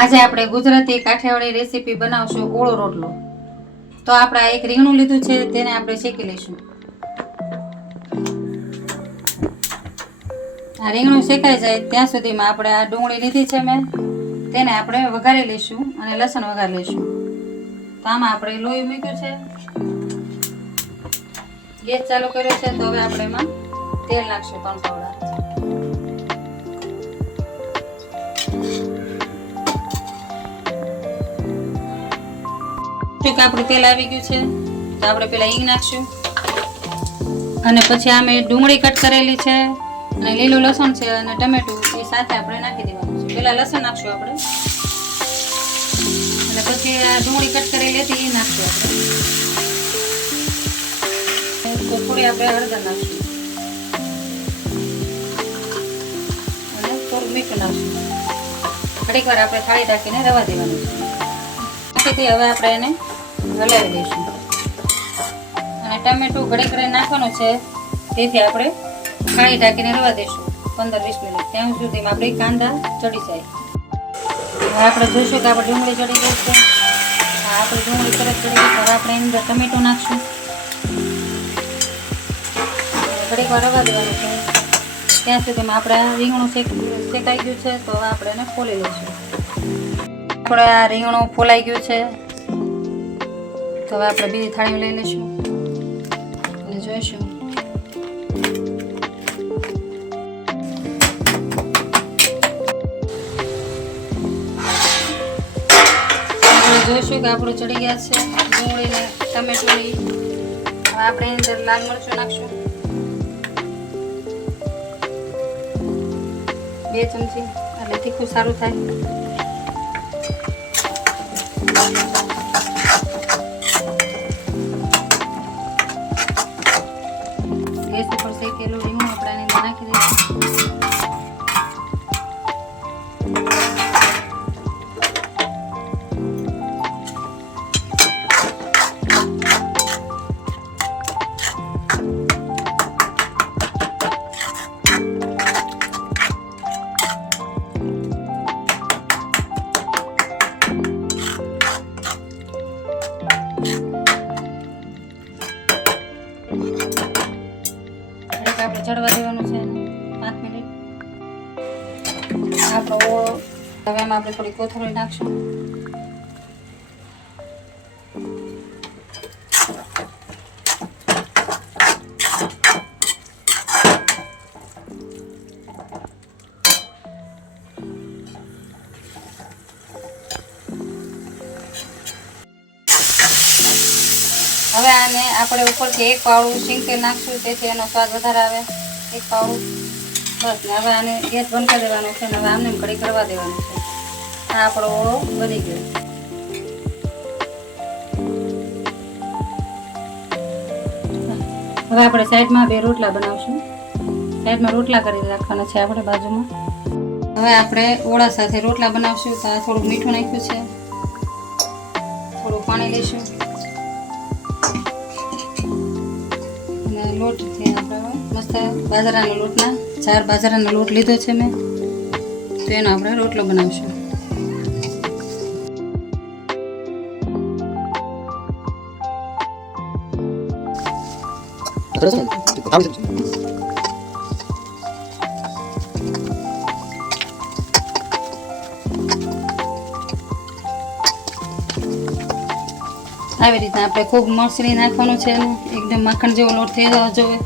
આજે આપણે ગુજરાતી કાઠિયાવાડી રેસીપી બનાવશું ઓળો રોટલો. તો આપણે આ એક રીંગણું લીધું છે, તેને આપણે શેકી લઈશું. આ રીંગણું શેકાઈ જાય ત્યાં સુધીમાં આપણે આ ડુંગળી લીધી છે મેં, તેને આપણે વઘારી લઈશું અને લસણ વઘારી લઈશું. તો આમાં આપણે લોહી મૂક્યું છે, ગેસ ચાલુ કર્યો છે. તો હવે આપણે એમાં તેલ નાખશું 3 પાવડા. આપણું તેલ આવી ગયું છે, તો આપણે પેલા હિંગ નાખશું અને પછી આ મેં ડુંગળી કટ કરેલી છે અને લીલું લસણ છે અને ટમેટું એ સાથે આપણે નાખી દેવાનું છે. પેલા લસણ નાખશું આપણે અને પછી આ ડુંગળી કટ કરેલી હતી એ નાખશું આપણે. તો થોડી આપણે હળદર નાખશું અને થોડું મીઠું નાખશું. ઘડીક વાર આપણે થાળી ઢાંકીને રવા દેવાનું છે. હવે આપણે એને હલાવી દઈશું અને ટમેટું ઘડીક કરીને નાખવાનું છે, તેથી આપણે થાળી ઢાંકીને રવા દઈશું 15-20 મિનિટ. ત્યાં સુધીમાં આપણે કાંદા ચડી જાય. હવે આપણે જોઈશું કે આપણે ડુંગળી ચડી ગઈ છે. આપણે ડુંગળી તરત ચડી ગઈ. હવે આપણે એની અંદર ટમેટું નાખશું, ઘડીક વાર રવા દેવાનું છે. ત્યાં સુધીમાં આપણે રીંગણું શેકાઈ ગયું છે. તો હવે આપણે એને ફોલી લઈશું. આપણે આ રીંગણું ફોલાઈ ગયું છે, તો હવે આપણે બીજી થાળી લઈ લઈશું અને જોઈશું. આપણે જોઈશું કે આપણું ચડી ગયા છે ડુંગળી ને ટમેટું. હવે આપણે એની અંદર લાલ મરચું નાખશું 2 ચમચી, એટલે તીખું સારું થાય. ગેસ ઉપર શેકેલું રીંગણું આપણે એની અંદર નાખી દઈશું. આપણે ચડવા દેવાનું છે 5 મિનિટ. આપણો ઓળો હવે એમાં આપણે થોડી કોથમરી નાખશું. હવે આને આપણે ઉપરથી 1 પાવડું સિંગ તેલ નાખશું, તેથી એનો સ્વાદ વધારે આવે. 1 પાવડું બસ. ને હવે આને ગેસ બંધ કરી દેવાનો છે અને હવે આમને ઘડી કરવા દેવાનું છે. આ આપણો ઓળો બની ગયો. હવે આપણે સાઈડમાં 2 રોટલા બનાવશું. સાઈડમાં રોટલા કરી રાખવાના છે આપણે બાજુમાં. હવે આપણે ઓળા સાથે રોટલા બનાવશું. તો આ થોડું મીઠું નાખ્યું છે, થોડું પાણી લઈશું. લોટથી આપણે મસ્ત બાજરાના લોટના 4 બાજરાનો લોટ લીધો છે મેં, તો એનો આપણે રોટલો બનાવીશું. આવી રીતના આપણે ખૂબ મસળી નાખવાનું છે. એકદમ માખણ જેવો લોટ થઈ જવો જોઈએ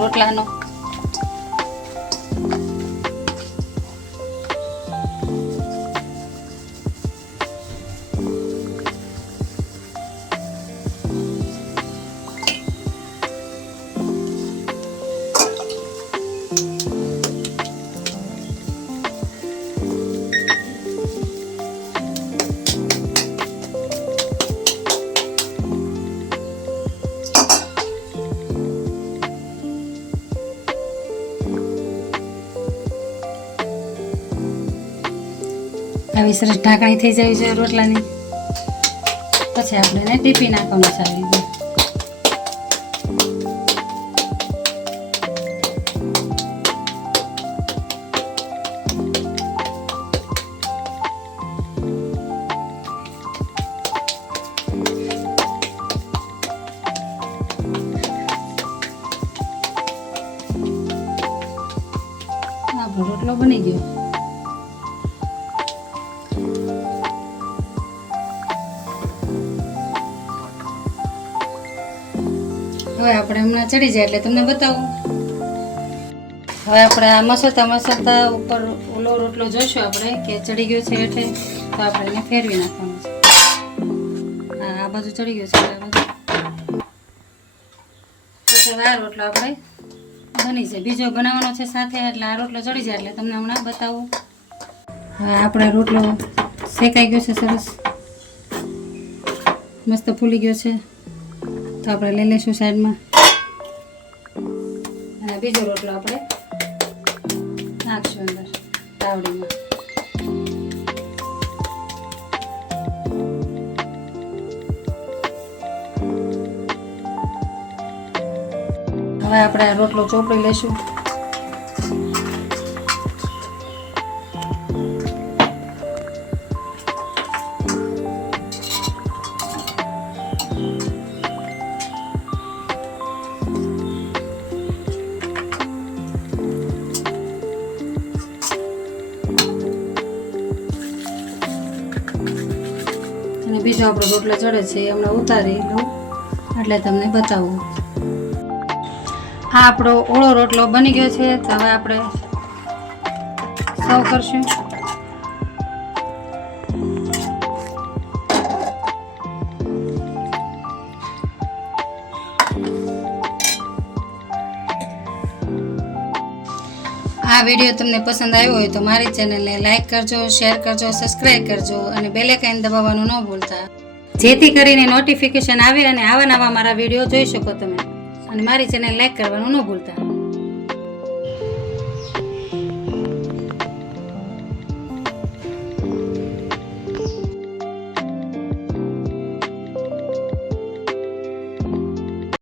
રોટલાનો. આવી સરસ ઢાંકણી થઈ જાય છે રોટલાની. પછી આપણે એને ટીપી નાખવાનું છે આવી રીતે. બની ગયો. હવે આપણે હમણાં ચડી જાય એટલે તમને બતાવું. હવે આપણે આ મસળતા ઉપર ઓલો રોટલો જોઈશું આપણે કે ચડી ગયો છે એટલે, તો આપણે એને ફેરવી નાખવાનું છે. આ બાજુ ચડી ગયો છે એટલે આ બાજુ પછી આ રોટલો આપણે બની જાય. બીજો બનાવવાનો છે સાથે, એટલે આ રોટલો ચડી જાય એટલે તમને હમણાં બતાવું. હવે આપણે રોટલો શેકાઈ ગયો છે, સરસ મસ્ત ફૂલી ગયો છે, તો આપણે લઈ લઈશું સાઈડમાં. અને બીજો રોટલો આપણે નાખશું અંદર તાવડીમાં. હવે આપણે આ રોટલો ચોપડી લઈશું. અને બીજો આપણો રોટલો ચડે છે એ હમણાં ઉતારી લઉં એટલે તમને બતાવું. આ આપણો ઓળો રોટલો બની ગયો છે, તો હવે આપણે સર્વ કરશું. આ વિડીયો તમને પસંદ આવ્યો હોય તો મારી ચેનલને લાઈક કરજો, શેર કરજો, સબસ્ક્રાઈબ કરજો અને બેલ આઇકન દબાવવાનું ન ભૂલતા, જેથી કરીને નોટિફિકેશન આવે અને આવા નવા મારા વિડીયો જોઈ શકો તમે. અને મારી ચેનલ લાઈક કરવાનું ન ભૂલતા.